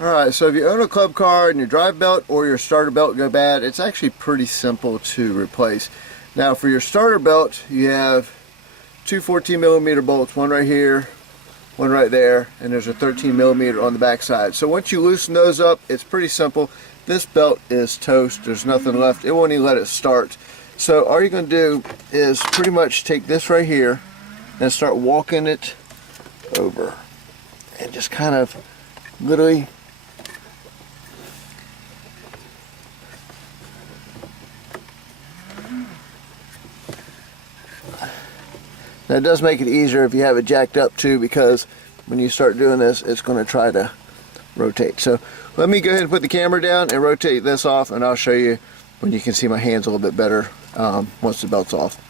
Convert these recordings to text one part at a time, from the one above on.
Alright, so if you own a club car and your drive belt or your starter belt go bad, it's actually pretty simple to replace. Now for your starter belt, you have two 14mm bolts, one right here, one right there, and there's a 13mm on the back side. So once you loosen those up, it's pretty simple. This belt is toast, there's nothing left, it won't even let it start. So all you're going to do is pretty much take this right here and start walking it over. And just kind of literally now it does make it easier if you have it jacked up too, because when you start doing this, it's going to try to rotate. So let me go ahead and put the camera down and rotate this off, and I'll show you when you can see my hands a little bit better once the belt's off.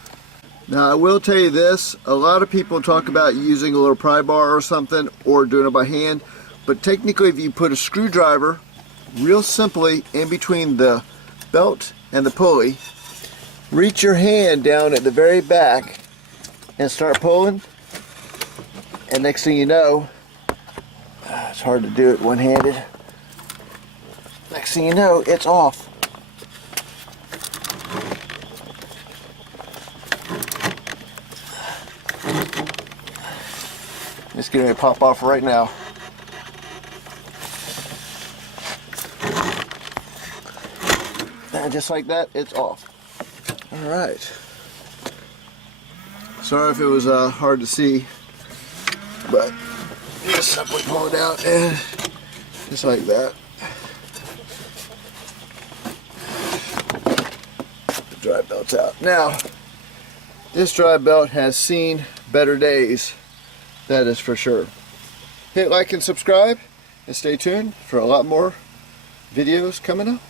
Now I will tell you this, a lot of people talk about using a little pry bar or something or doing it by hand, but technically if you put a screwdriver real simply in between the belt and the pulley, reach your hand down at the very back and start pulling, and next thing you know, it's hard to do it one-handed, next thing you know, it's off. It's getting ready to pop off right now. And just like that, it's off. Alright. Sorry if it was hard to see, but just simply pull it out and just like that. The drive belt's out. Now, this drive belt has seen better days, that is for sure. Hit like and subscribe, and stay tuned for a lot more videos coming up.